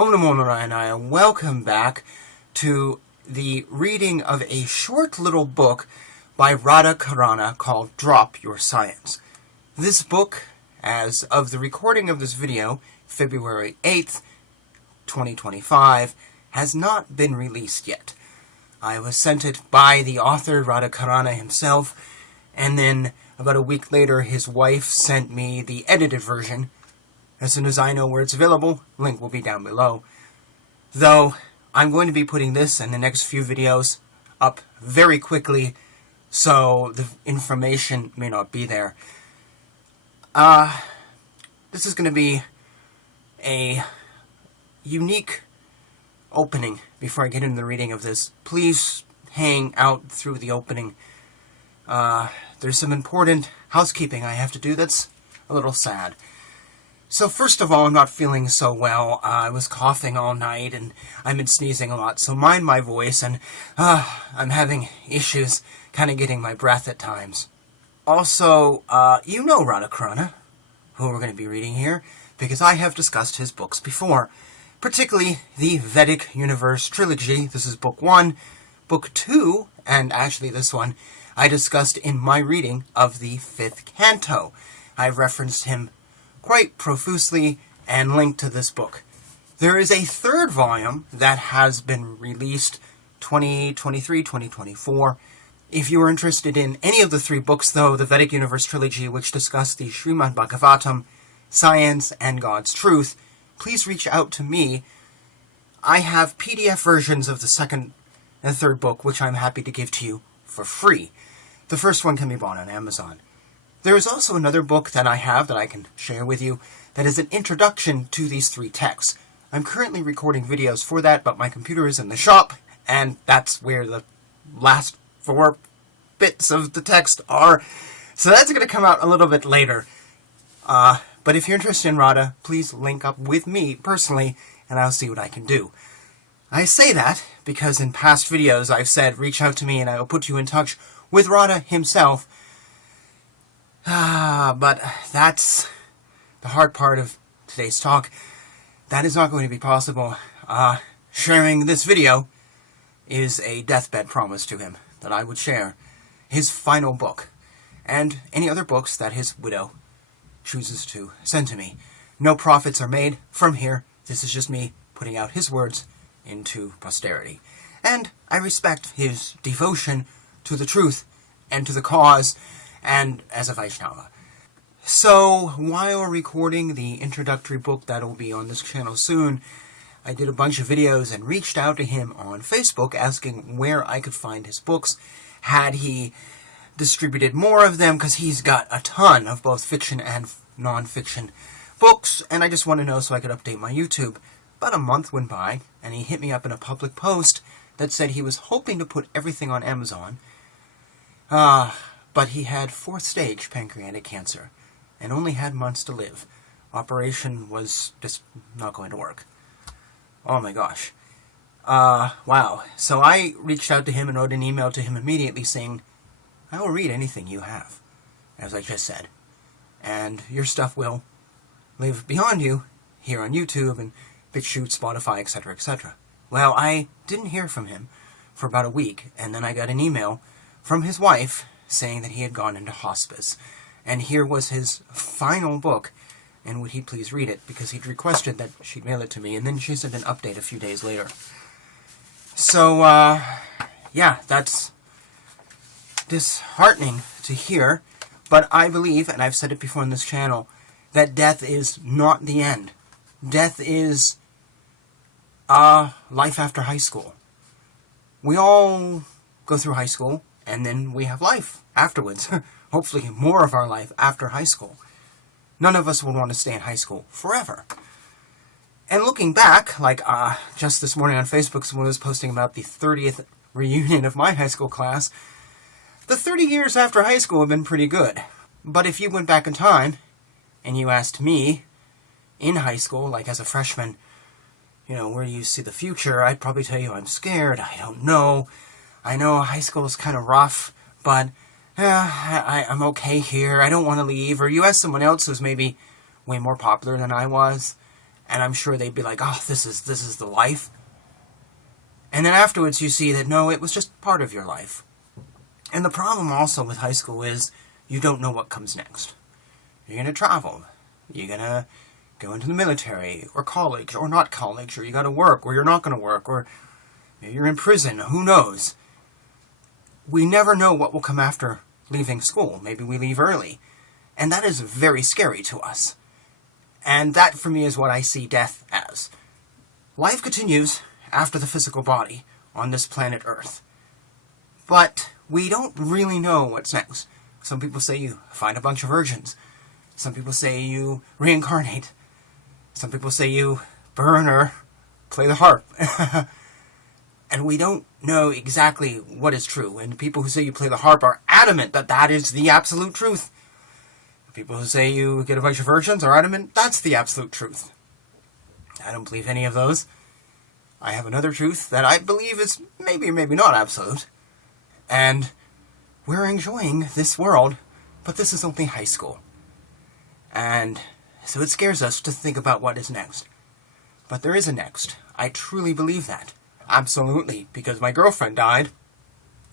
Om Namo Narayana, welcome back to the reading of a short little book by Radha Carana called Drop Your Science. This book, as of the recording of this video, February 8th, 2025, has not been released yet. I was sent it by the author, Radha Carana himself, and then about a week later his wife sent me the edited version. As soon as I know where it's available, link will be down below. Though, I'm going to be putting this and the next few videos up very quickly, so the information may not be there. This is going to be a unique opening before I get into the reading of this. Please hang out through the opening. There's some important housekeeping I have to do that's a little sad. So first of all, I'm not feeling so well. I was coughing all night and I've been sneezing a lot, so mind my voice, and I'm having issues kind of getting my breath at times. Also, you know Radha Carana, who we're going to be reading here, because I have discussed his books before, particularly the Vedic Universe Trilogy. This is Book 1. Book 2, and actually this one, I discussed in my reading of the 5th canto. I've referenced him quite profusely and linked to this book. There is a third volume that has been released 2023-2024. If you are interested in any of the 3 books, though, the Vedic Universe Trilogy, which discuss the Srimad Bhagavatam, Science, and God's Truth, please reach out to me. I have PDF versions of the 2nd and 3rd book, which I'm happy to give to you for free. The first one can be bought on Amazon. There is also another book that I have that I can share with you that is an introduction to these 3 texts. I'm currently recording videos for that, but my computer is in the shop, and that's where the last 4 bits of the text are. So that's going to come out a little bit later. But if you're interested in Radha, please link up with me personally, and I'll see what I can do. I say that because in past videos I've said reach out to me and I will put you in touch with Radha himself. But that's the hard part of today's talk. That is not going to be possible. Sharing this video is a deathbed promise to him that I would share his final book and any other books that his widow chooses to send to me. No profits are made from here. This is just me putting out his words into posterity. And I respect his devotion to the truth and to the cause, and as a Vaishnava. So, while recording the introductory book that will be on this channel soon, I did a bunch of videos and reached out to him on Facebook asking where I could find his books. Had he distributed more of them, because he's got a ton of both fiction and non-fiction books, and I just want to know so I could update my YouTube. About a month went by, and he hit me up in a public post that said he was hoping to put everything on Amazon, but he had 4th stage pancreatic cancer, and only had months to live. Operation was just not going to work. Oh my gosh. Wow. So I reached out to him and wrote an email to him immediately saying, I will read anything you have, as I just said. And your stuff will live beyond you here on YouTube and BitChute, Spotify, etc., etc. Well, I didn't hear from him for about a week, and then I got an email from his wife saying that he had gone into hospice. And here was his final book, and would he please read it, because he'd requested that she'd mail it to me, and then she sent an update a few days later. So, yeah, that's disheartening to hear, but I believe, and I've said it before on this channel, that death is not the end. Death is life after high school. We all go through high school, and then we have life afterwards. Hopefully more of our life after high school. None of us would want to stay in high school forever. And looking back, like just this morning on Facebook, someone was posting about the 30th reunion of my high school class. The 30 years after high school have been pretty good. But if you went back in time, and you asked me, in high school, like as a freshman, you know, where do you see the future? I'd probably tell you I'm scared, I don't know. I know high school is kind of rough, but I'm okay here, I don't want to leave. Or you ask someone else who's maybe way more popular than I was, And I'm sure they'd be like, oh, this is the life. And then afterwards you see that, no, it was just part of your life. And the problem also with high school is you don't know what comes next. You're going to travel. You're going to go into the military, or college, or not college, or you got to work, or you're not going to work, or maybe you're in prison. Who knows? We never know what will come after leaving school. Maybe we leave early. And that is very scary to us. And that, for me, is what I see death as. Life continues after the physical body on this planet Earth. But we don't really know what's next. Some people say you find a bunch of virgins. Some people say you reincarnate. Some people say you burn or play the harp. And we don't know exactly what is true. And people who say you play the harp are adamant that that is the absolute truth. People who say you get a bunch of virgins are adamant that's the absolute truth. I don't believe any of those. I have another truth that I believe is maybe or maybe not absolute. And we're enjoying this world, but this is only high school. And so it scares us to think about what is next. But there is a next. I truly believe that. Absolutely. Because my girlfriend died,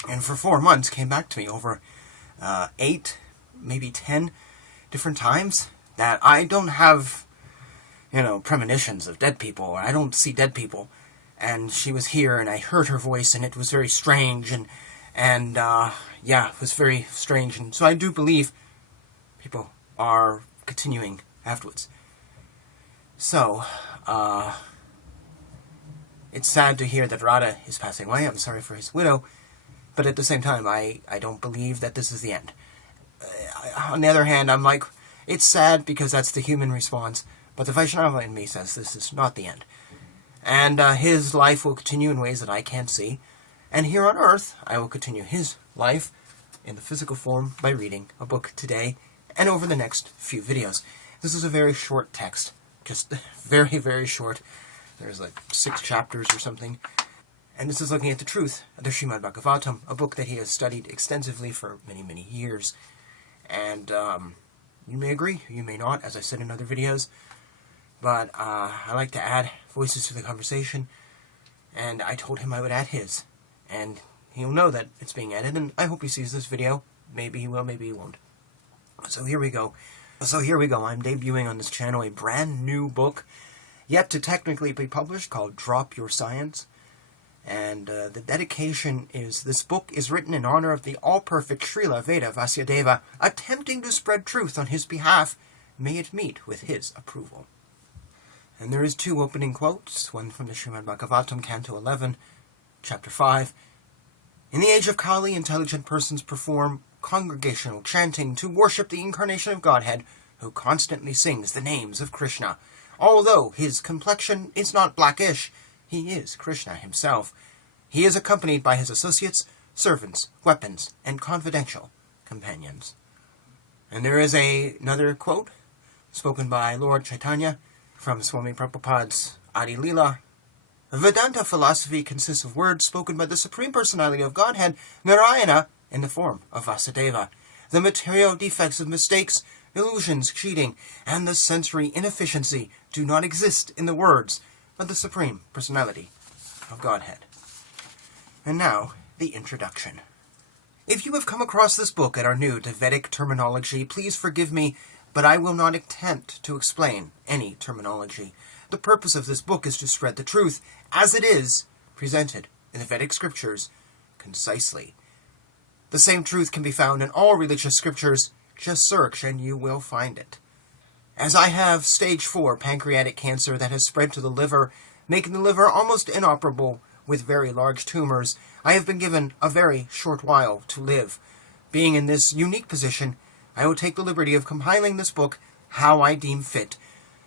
and for 4 months came back to me over 8, maybe 10 different times, that I don't have, premonitions of dead people, or I don't see dead people. And she was here, and I heard her voice, and it was very strange, and it was very strange. And so I do believe people are continuing afterwards. So, it's sad to hear that Radha is passing away. I'm sorry for his widow. But at the same time, I don't believe that this is the end. On the other hand, I'm like, it's sad because that's the human response. But the Vaishnava in me says this is not the end. And his life will continue in ways that I can't see. And here on Earth, I will continue his life in the physical form by reading a book today and over the next few videos. This is a very short text. Just very, very short. There's like 6 chapters or something. And this is looking at the truth of the Srimad Bhagavatam, a book that he has studied extensively for many, many years. And you may agree, you may not, as I said in other videos. But I like to add voices to the conversation. And I told him I would add his. And he'll know that it's being added. And I hope he sees this video. Maybe he will, maybe he won't. So here we go. I'm debuting on this channel a brand new book, yet to technically be published, called Drop Your Science. And the dedication is, this book is written in honor of the all-perfect Srila Veda Vasudeva, attempting to spread truth on his behalf. May it meet with his approval. And there is 2 opening quotes, one from the Srimad Bhagavatam, Canto 11, Chapter 5. In the age of Kali, intelligent persons perform congregational chanting to worship the incarnation of Godhead, who constantly sings the names of Krishna. Although his complexion is not blackish, he is Krishna himself. He is accompanied by his associates, servants, weapons, and confidential companions. And there is another quote, spoken by Lord Chaitanya, from Swami Prabhupada's Adi Leela. Vedanta philosophy consists of words spoken by the Supreme Personality of Godhead, Narayana, in the form of Vasudeva. The material defects of mistakes, illusions, cheating, and the sensory inefficiency do not exist in the words of the Supreme Personality of Godhead. And now, the introduction. If you have come across this book and are new to Vedic terminology, please forgive me, but I will not attempt to explain any terminology. The purpose of this book is to spread the truth, as it is presented in the Vedic scriptures, concisely. The same truth can be found in all religious scriptures. Just search and you will find it. As I have stage 4 pancreatic cancer that has spread to the liver, making the liver almost inoperable with very large tumors, I have been given a very short while to live. Being in this unique position, I will take the liberty of compiling this book how I deem fit.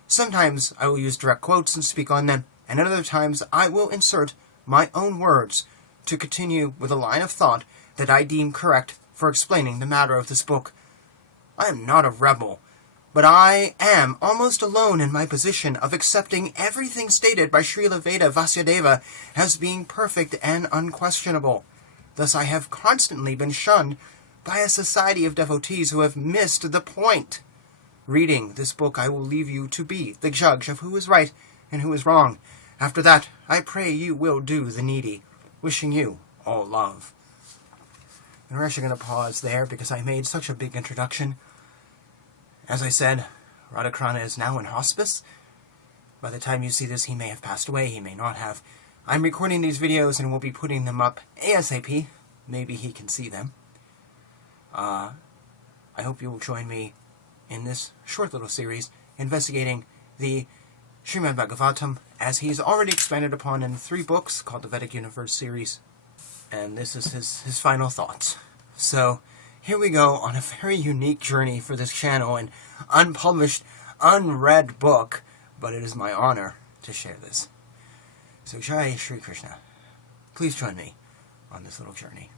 Sometimes I will use direct quotes and speak on them, and at other times I will insert my own words to continue with a line of thought that I deem correct for explaining the matter of this book. I am not a rebel, but I am almost alone in my position of accepting everything stated by Srila Veda Vasudeva as being perfect and unquestionable. Thus I have constantly been shunned by a society of devotees who have missed the point. reading this book, I will leave you to be the judge of who is right and who is wrong. After that, I pray you will do the needy. Wishing you all love. And we're actually going to pause there because I made such a big introduction. As I said, Radha Carana is now in hospice. By the time you see this, he may have passed away, he may not have. I'm recording these videos and will be putting them up ASAP. Maybe he can see them. I hope you will join me in this short little series investigating the Srimad Bhagavatam, as he's already expanded upon in 3 books called the Vedic Universe series. And this is his final thoughts. So, here we go on a very unique journey for this channel, an unpublished, unread book, but it is my honor to share this. So Jai Shri Krishna. Please join me on this little journey.